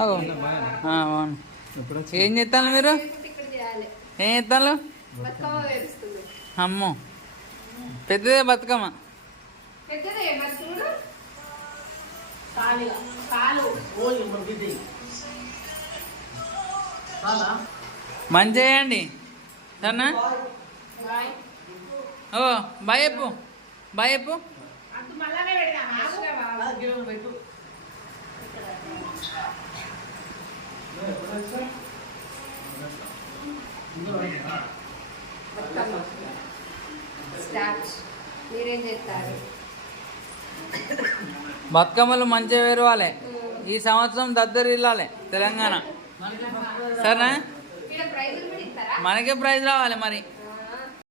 అవును. ఏం చేస్తాను మీరు? ఏం చేస్తాను? అమ్మో పెద్దదే బతుకమ్మ. మంచి చేయండి సరేనా? ఓ బాయ్ చెప్పు, బాయ్ చెప్పు. బతుకమ్మలు మంచిగా వేరువాలి. ఈ సంవత్సరం దద్దరు ఇల్లాలి తెలంగాణ. సరేనా? మనకే ప్రైజ్ రావాలి మరి.